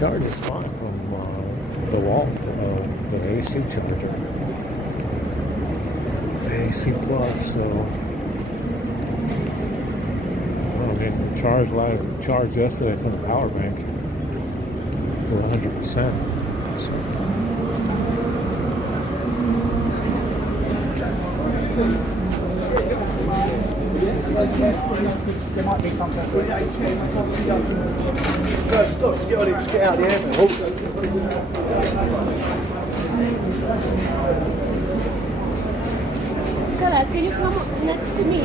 charges fine from the wall, the AC charger. AC plug, so I mean, charged yesterday from the power bank to 100%. So. There might be something. First stop, get on it, get out the airport. Stella, can you come next to me?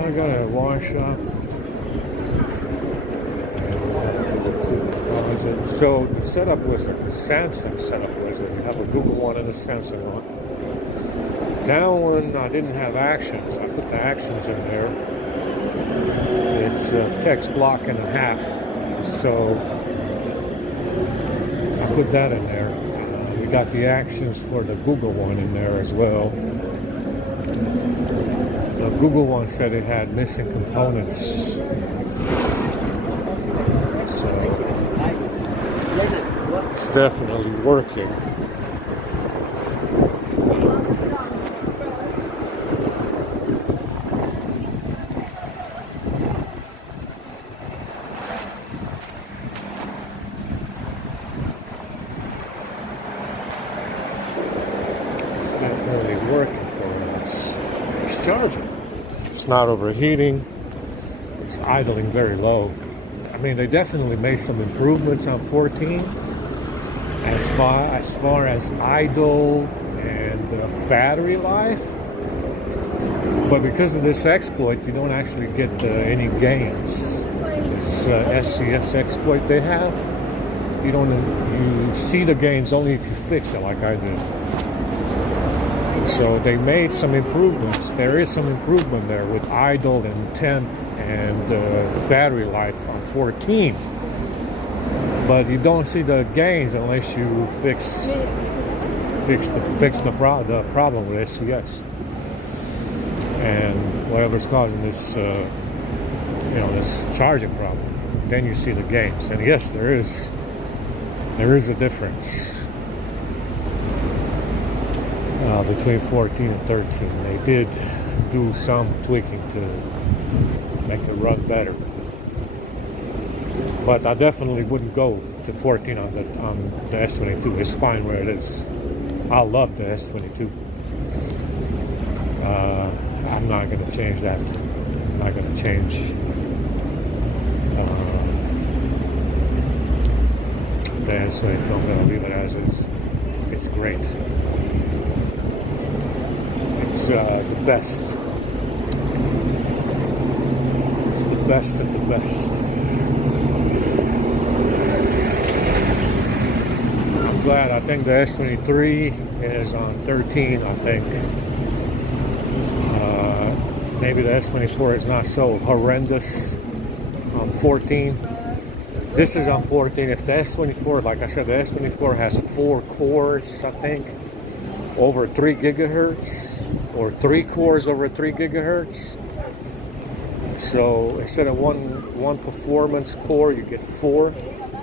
I got a wash up. So the setup was a Samsung setup, was it? You have a Google one and a Samsung one. That one I didn't have actions. I put the actions in there. It's a text block and a half. So I put that in there. We got the actions for the Google one in there as well. The Google one said it had missing components. So it's definitely working. It's definitely working for us. It's charging. It's not overheating. It's idling very low. I mean, they definitely made some improvements on 14 as far as idle and battery life. But because of this exploit, you don't actually get any gains. This SCS exploit they have, you see the gains only if you fix it, like I did. So they made some improvements. There is some improvement there with idle and temp and battery life on 14. But you don't see the gains unless you fix the problem with SCS and whatever's causing this this charging problem. Then you see the gains, and yes, there is a difference between 14 and 13. They did do some tweaking to make it run better. But I definitely wouldn't go to 14 on the S22. It's fine where it is. I love the S22. I'm not going to change that. I'm not going to change the S22. I'm going to leave it as is. It's great. It's the best. It's the best of the best. Glad. I think the S23 is on 13, I think. Maybe the S24 is not so horrendous on 14. This is on 14. If the S24, like I said, the S24 has 4 cores, I think, over 3 gigahertz, or 3 cores over 3 gigahertz. So instead of one performance core, you get 4.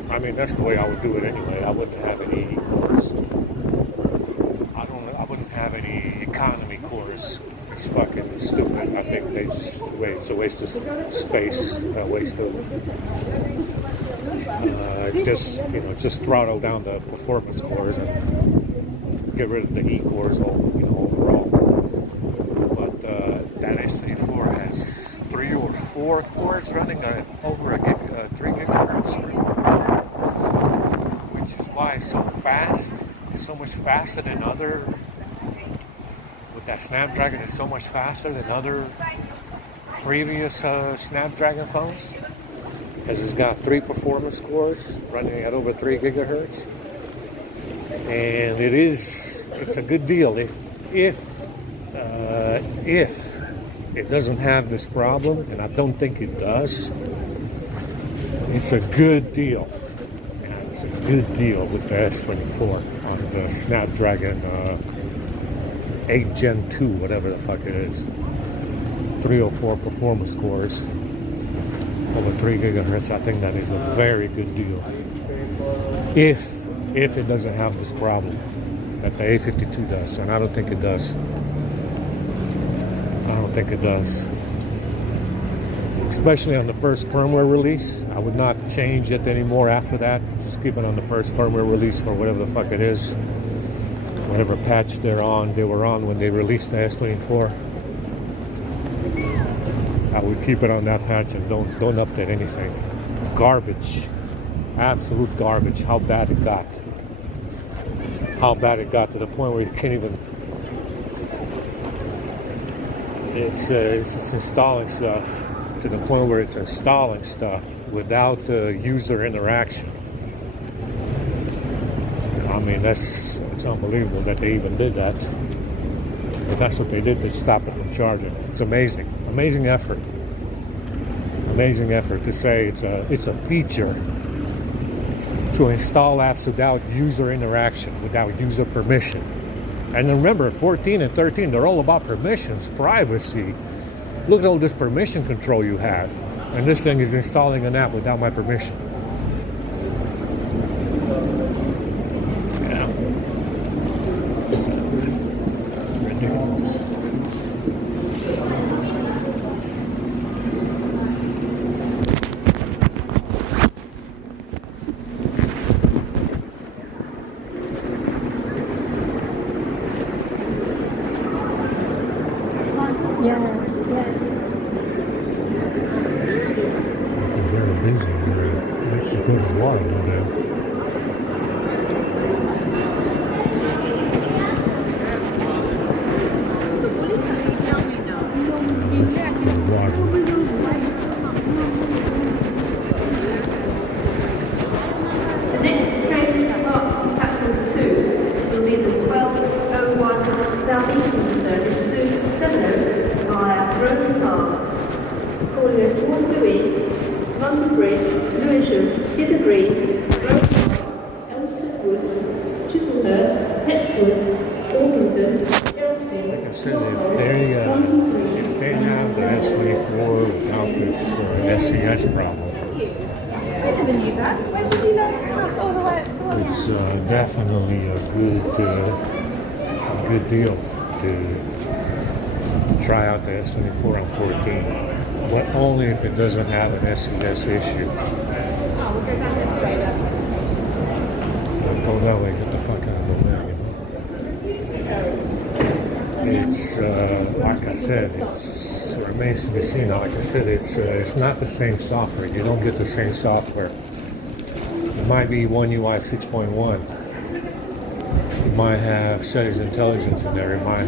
I mean, that's the way I would do it anyway. I wouldn't have any cores. I wouldn't have any economy cores. It's fucking stupid. I think it's a waste of space, a waste of just throttle down the performance cores and get rid of the E cores overall. But that S24 has 3 or 4 cores running over 3 gigahertz. Which is why it's so fast. It's so much faster than other. With that Snapdragon, it's so much faster than other previous Snapdragon phones, because it's got 3 performance cores running at over 3 gigahertz, and it's a good deal if it doesn't have this problem, and I don't think it does. It's a good deal. It's a good deal with the S24 on the Snapdragon 8 Gen 2, whatever the fuck it is. 304 performance cores over 3 gigahertz. I think that is a very good deal. If it doesn't have this problem that the A52 does, and I don't think it does. I don't think it does. Especially on the first firmware release. I would not change it anymore after that. Just keep it on the first firmware release for whatever the fuck it is. Whatever patch they were on when they released the S24. I would keep it on that patch and don't update anything. Garbage. Absolute garbage. How bad it got. How bad it got to the point where you can't even... It's installing stuff to the point where it's installing stuff without user interaction. I mean, it's unbelievable that they even did that. But that's what they did to stop it from charging. It's amazing. Amazing effort. Amazing effort to say it's a feature to install apps without user interaction, without user permission. And remember, 14 and 13, they're all about permissions, privacy. Look at all this permission control you have. And this thing is installing an app without my permission. Yeah. Ridiculous. Yeah. It's very busy here. Actually, good water over there. The next train to depart from platform 2 will be the 12:01 Southeastern service to Seven Oaks via Grove Park, calling at Waterloo East, London Bridge, Lewisham, Hither Green, Grove Park, Elmsted Woods, Chislehurst, Petswood, Orpington, Geraldton, Like I said, if they have the S24 without this SES problem, it's definitely a good deal to try out the S24 on 14, but only if it doesn't have an SES issue. Go that way, get the fuck out of the way, you know. It's like I said, it remains to be seen. Like I said, it's not the same software. You don't get the same software. It might be One UI 6.1. It might have settings intelligence in there. It might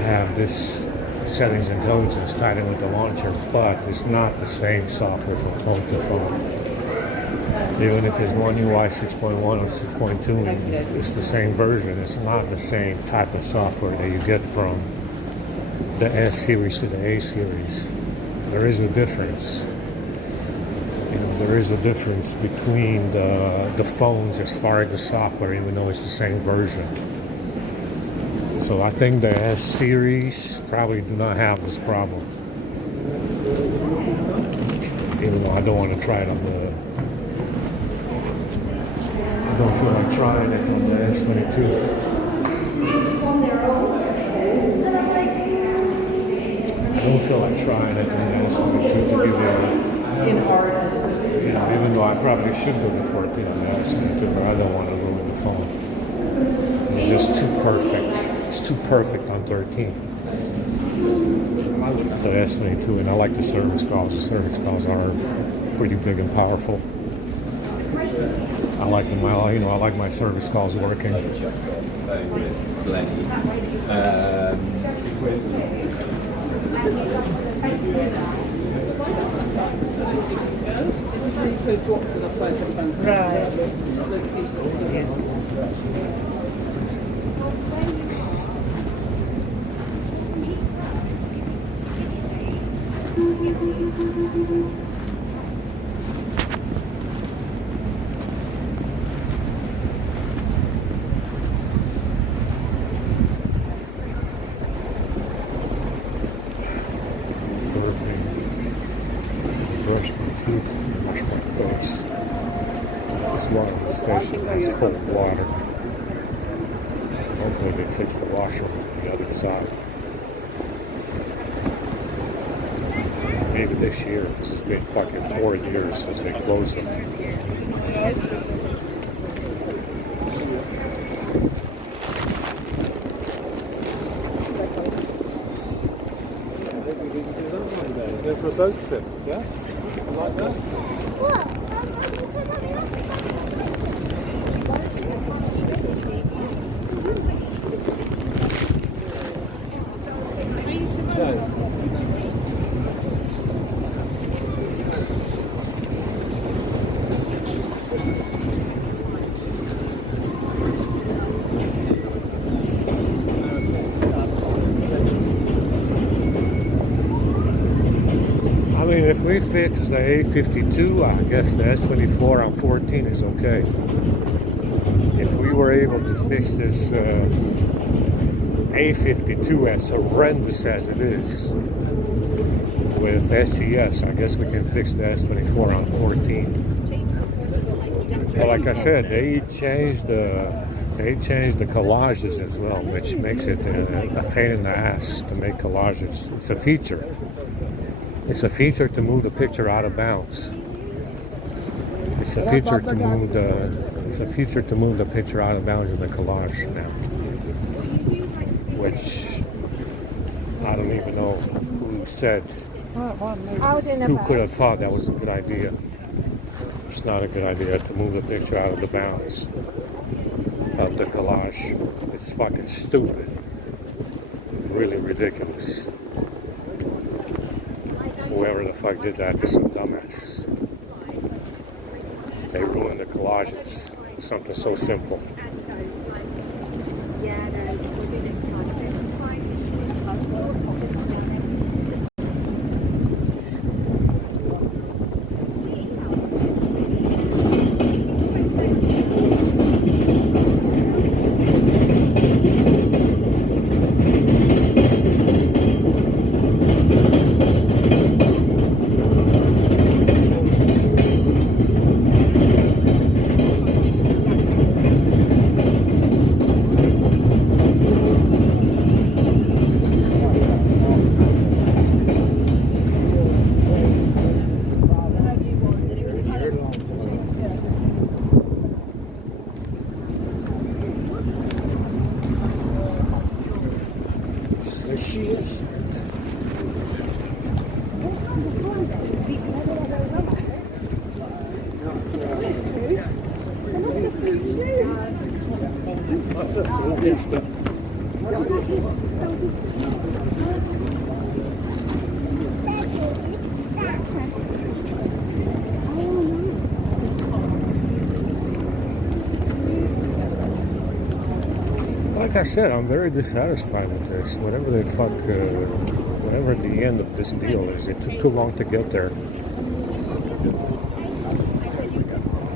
have this settings intelligence tied in with the launcher, but it's not the same software from phone to phone. Even if it's One UI 6.1 or 6.2, it's the same version. It's not the same type of software that you get from the S series to the A series. There is a difference. You know, there is a difference between the phones as far as the software, even though it's the same version. So I think the S series probably do not have this problem. Even though I don't want to try it on the... I don't feel like trying it on the S22. I don't feel like trying it on the S22 to give you a... You know, even though I probably should go to 14 on the S22, but I don't want to go with the phone. It's just too perfect. It's too perfect on 13. I like the S22, and I like the service calls. The service calls are pretty big and powerful. I like them. I like my service calls working. brush my teeth and wash my face. This watering station has cold water. Hopefully they fix the washroom on the other side. Maybe this year. This has been fucking 4 years since they closed them. For a boat trip, yeah? Like that? I mean, if we fix the A52, I guess the S24 on 14 is okay. If we were able to fix this A52, as horrendous as it is, with SES, I guess we can fix the S24 on 14. But like I said, they changed the collages as well, which makes it a pain in the ass to make collages. It's a feature. It's a feature to move the picture out of bounds. It's a feature to move the picture out of bounds in the collage now. Which I don't even know who said, who could have thought that was a good idea. It's not a good idea to move the picture out of the bounds of the collage. It's fucking stupid. Really ridiculous. Whoever the fuck did that is a dumbass. They ruined the collages. Something so simple. Like I said, I'm very dissatisfied with this. Whatever the end of this deal is, it took too long to get there.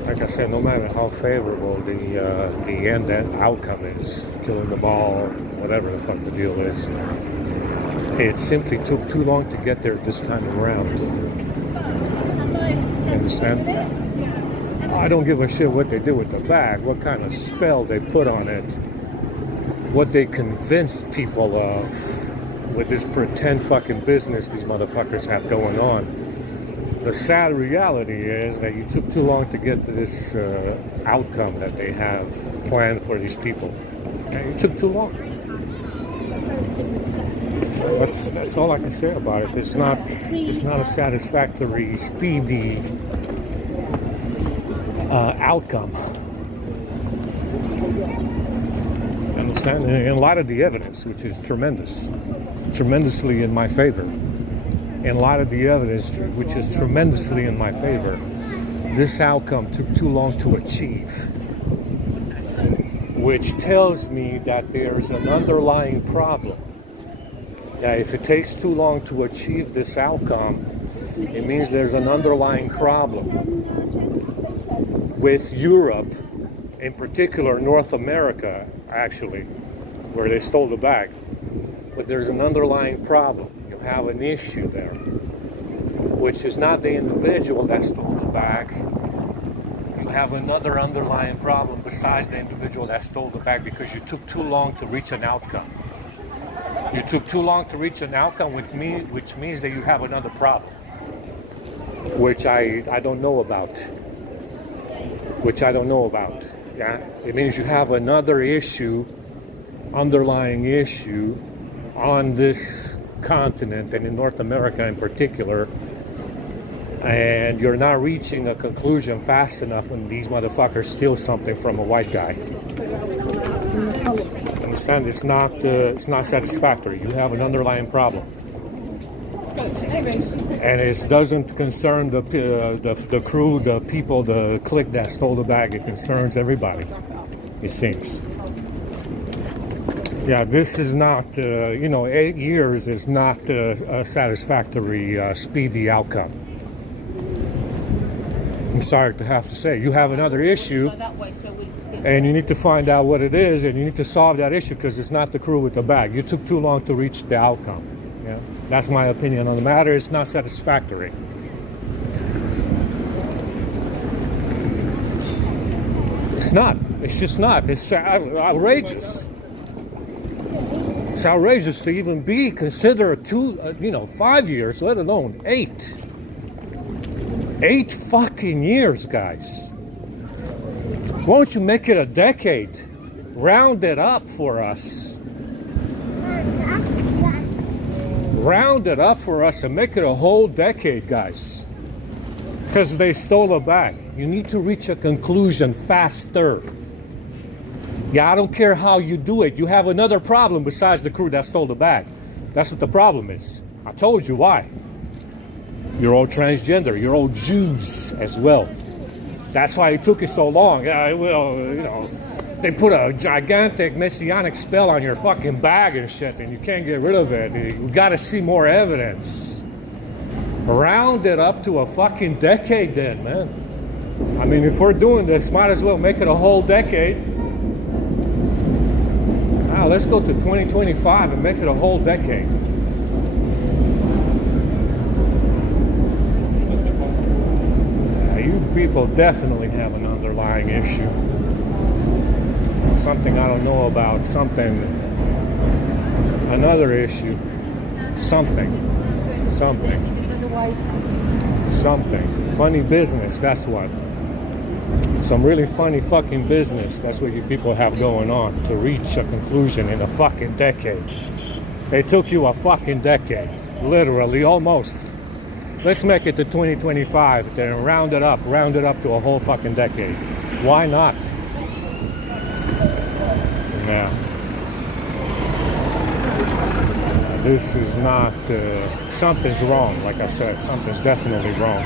Like I said, no matter how favorable the end outcome is, killing them all, whatever the fuck the deal is, it simply took too long to get there this time around. You understand? I don't give a shit what they do with the bag, what kind of spell they put on it, what they convinced people of with this pretend fucking business these motherfuckers have going on. The sad reality is that you took too long to get to this outcome that they have planned for these people. And you took too long. That's all I can say about it. It's not a satisfactory, speedy outcome. Understand? In light of the evidence, which is tremendously in my favor. In light of the evidence, which is tremendously in my favor, this outcome took too long to achieve, which tells me that there's an underlying problem. Yeah, if it takes too long to achieve this outcome, it means there's an underlying problem with Europe, in particular North America, actually, where they stole the bag. But there's an underlying problem. You have an issue there which is not the individual that stole the bag. You have another underlying problem besides the individual that stole the bag because you took too long to reach an outcome. You took too long to reach an outcome with me, which means that you have another problem, which I don't know about. Yeah, it means you have another issue, underlying issue on this continent and in North America in particular, and you're not reaching a conclusion fast enough when these motherfuckers steal something from a white guy. Understand? It's not satisfactory. You have an underlying problem, and it doesn't concern the crew, the people, the clique that stole the bag. It concerns everybody, it seems. Yeah, this is not, 8 years is not a satisfactory, speedy outcome. I'm sorry to have to say. You have another issue, and you need to find out what it is, and you need to solve that issue because it's not the crew with the bag. You took too long to reach the outcome. Yeah, that's my opinion on the matter. It's not satisfactory. It's not. It's just not. It's outrageous. It's outrageous to even be considered 5 years, let alone 8. 8 fucking years, guys. Why don't you make it a decade? Round it up for us. Round it up for us and make it a whole decade, guys. Because they stole a bag. You need to reach a conclusion faster. Yeah, I don't care how you do it. You have another problem besides the crew that stole the bag. That's what the problem is. I told you why. You're all transgender. You're all Jews as well. That's why it took you so long. They put a gigantic messianic spell on your fucking bag and shit, and you can't get rid of it. You gotta see more evidence. Round it up to a fucking decade then, man. I mean, if we're doing this, might as well make it a whole decade. Now, let's go to 2025 and make it a whole decade. You people definitely have an underlying issue. Something I don't know about, another issue, something. Funny business, that's what. Some really funny fucking business, that's what you people have going on to reach a conclusion in a fucking decade. It took you a fucking decade, literally, almost. Let's make it to 2025, then round it up to a whole fucking decade. Why not? Yeah. This is not, something's wrong, like I said, something's definitely wrong.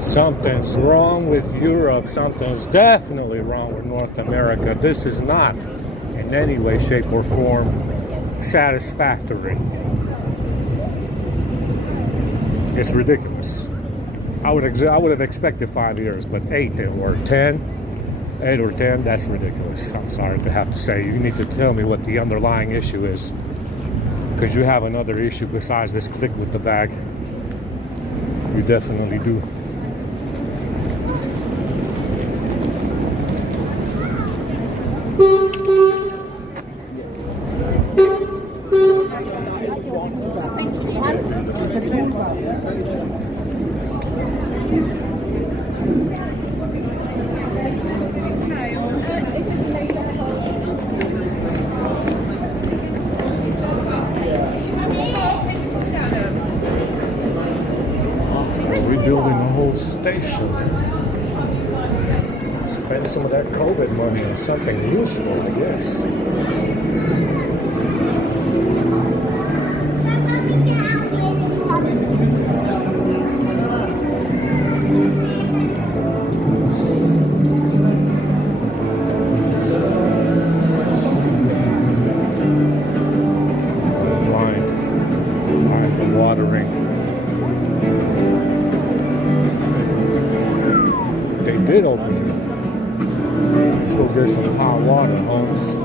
Something's wrong with Europe. Something's definitely wrong with North America. This is not, in any way, shape, or form, satisfactory. It's ridiculous. I would have expected 5 years, but 8 or 10, that's ridiculous. I'm sorry to have to say. You need to tell me what the underlying issue is, because you have another issue besides this click with the bag. You definitely do. Rebuilding a whole station. Spend some of that COVID money on something useful, I guess. watering. They did open it. Let's go get some hot water, Holmes.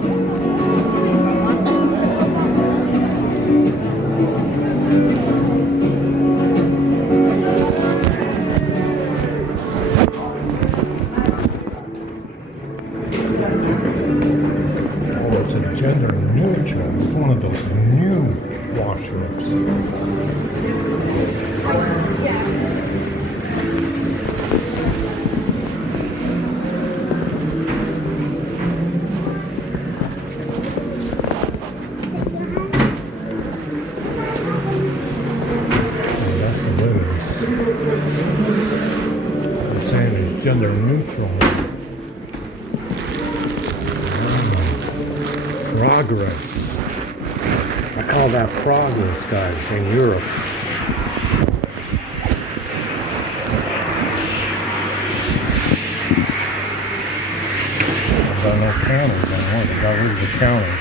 Oh, it's a gender neutral. It's one of those new washrooms. The same as gender neutral. Progress. I call that progress, guys, in Europe. I've got no counters. I got rid of the counters.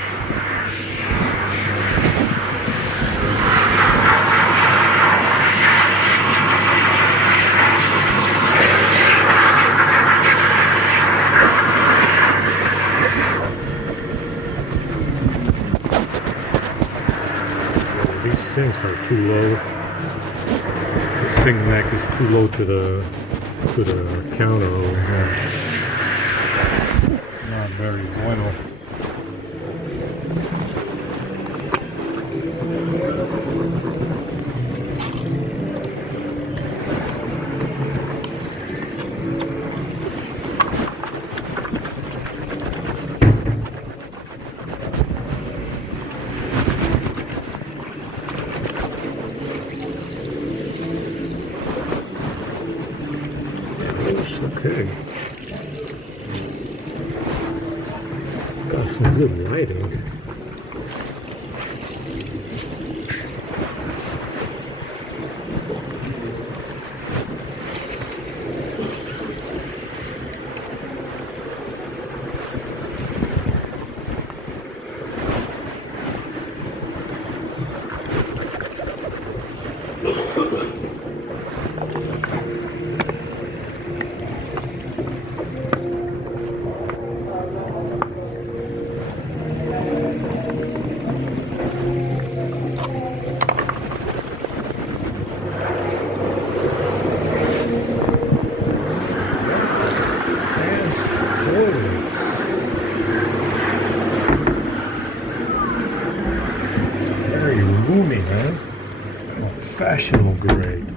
These sinks are too low. The sink neck is too low to the counter over here. Not very bueno. Okay. Got some good lighting. Very roomy, man. Professional grade.